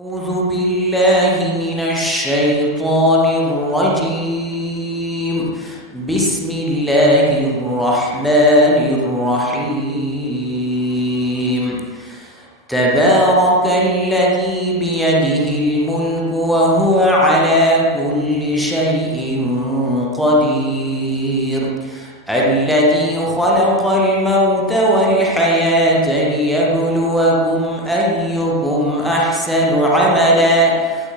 أعوذ بالله من الشيطان الرجيم. بسم الله الرحمن الرحيم. تبارك الذي بيده الملك وهو على كل شيء قدير. الذي خلق الموت والحياة ليبلوكم أيكم أحسن عملا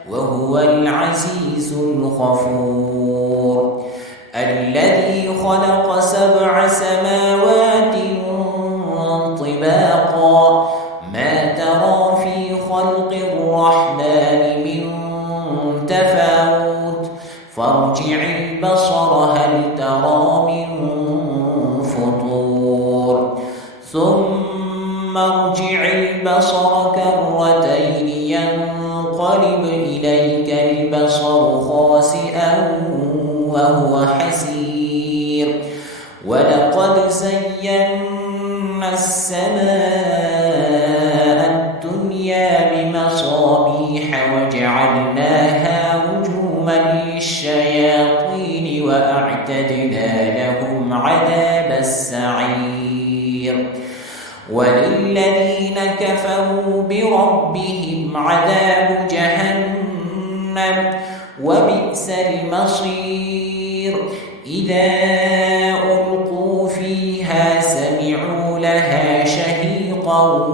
وهو العزيز الغفور. الذي خلق 7 سماوات طباقا ما ترى في خلق الرحمن من تفاوت فارجع البصر هل ترى من فطور ثم ارجع البصر كرتين ينقلب إليك البصر خاسئا وهو حسير. ولقد زينا السماء الدنيا بمصابيح وجعلناها رجوما للشياطين وأعتدنا لهم عذاب السعير. وللذين كفروا بربهم عذاب جهنم وبئس المصير. إذا ألقوا فيها سمعوا لها شهيقا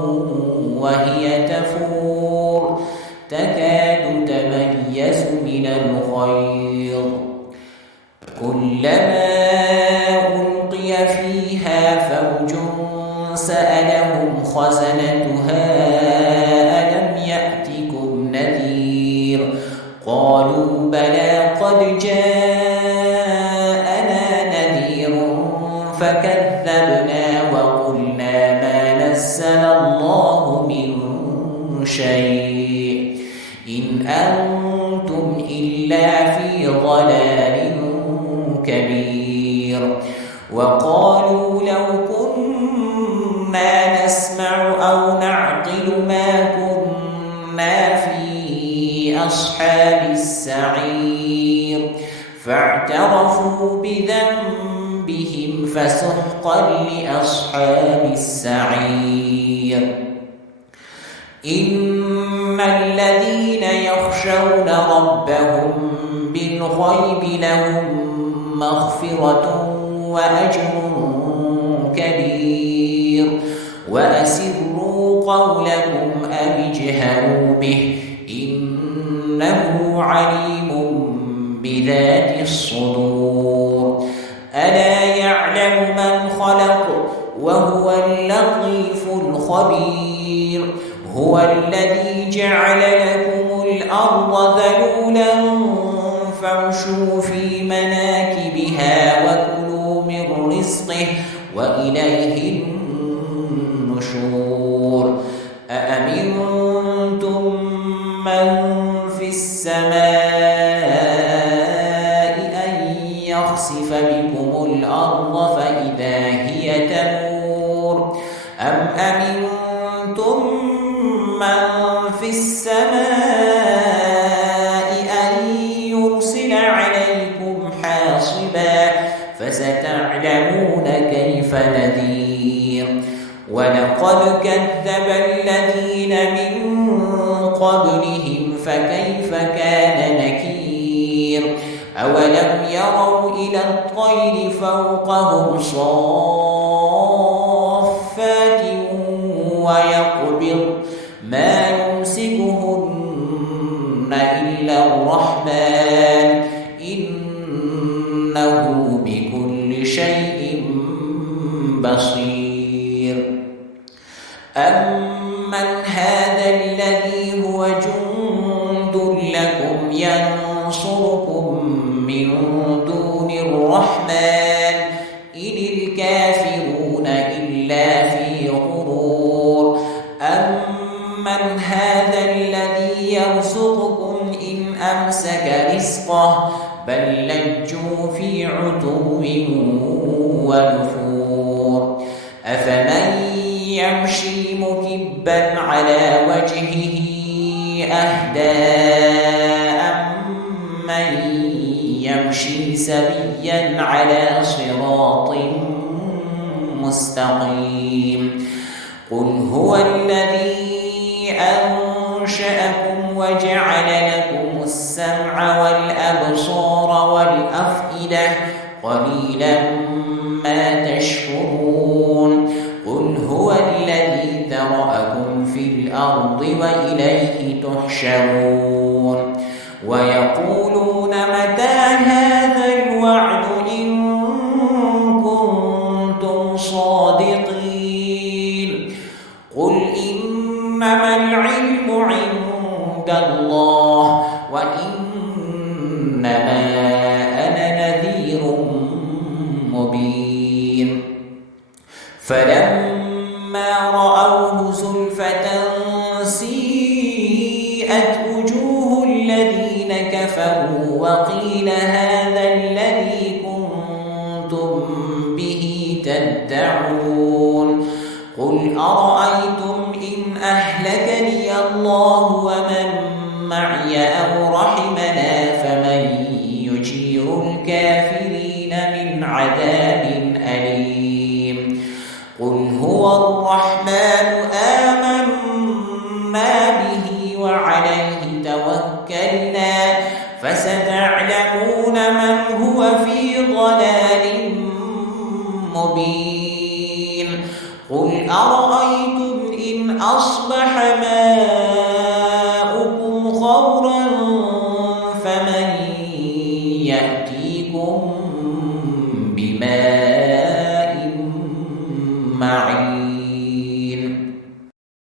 وهي تفور تكاد تميز من الغيظ. كلما ألقي فيها فوج سألهم خزنتها ألم يأتكم نذير قالوا بلى قد جاءنا نذير فكذبنا وقلنا ما نزل الله من شيء إن أنتم إلا في ضلال كبير. وقالوا لو كنا نسمع أو نعقل ما كنا في أصحاب السعير فاعترفوا بذنبهم فسحقا لأصحاب السعير. إن الذين يخشون ربهم بالغيب لهم مغفرة وأجر كبير. وأسروا قولكم أو اجهروا به إنه عليم بذات الصدور. ألا يعلم من خلق وهو اللطيف الخبير. هو الذي جعل لكم الأرض ذلولا فامشوا في مناكبها وكلوا من رزقه وإليه النشور. أأمنتم من في السماء أن يخسف بكم الأرض فإذا هي تمور أم أمنتم من في السماء أن يرسل عليكم حاصبا فستعلمون كيف نذير. ولقد كذب الذين من قبلهم فكيف كان نكير. أولم يروا إلى الطير فوقهم صافات ويقبض ما يمسكهن إلا الرحمن إنه بكل شيء بصير. أمن هذا الذي هو جند لكم ينصركم من دون الرحمن إن الكافرون إلا في غرور. أمن هذا الذي يرزقكم إن أمسك رزقه بل لجوا في عتو ونفور. أفمن يمشي مكبا على وجهه أهدى أمن يمشي سويا على صراط مستقيم قل هو الذي أنشأكم وجعل لكم السمع والأبصار والأفئدة قليلا ما تشكرون قل هو الذي ذرأكم في الأرض وإليه تحشرون ويقولون متى هذا الوعد إن كنتم صادقين قل إنما العلم عند الله وإنما أنا نذير مبين فلما رأوه زلفة سيئت وجوه الذين كفروا وقيل هذا الذي كنتم به تدعون قل أرأيتم إن أهلكني الله ومن معي أو رحمنا فمن يجير الكافرين من عذاب أليم قل هو الرحمن آمنا به وعليه توكلنا فستعلمون من هو في ضلال مبين قل أرأيتم إن أصبح ماؤكم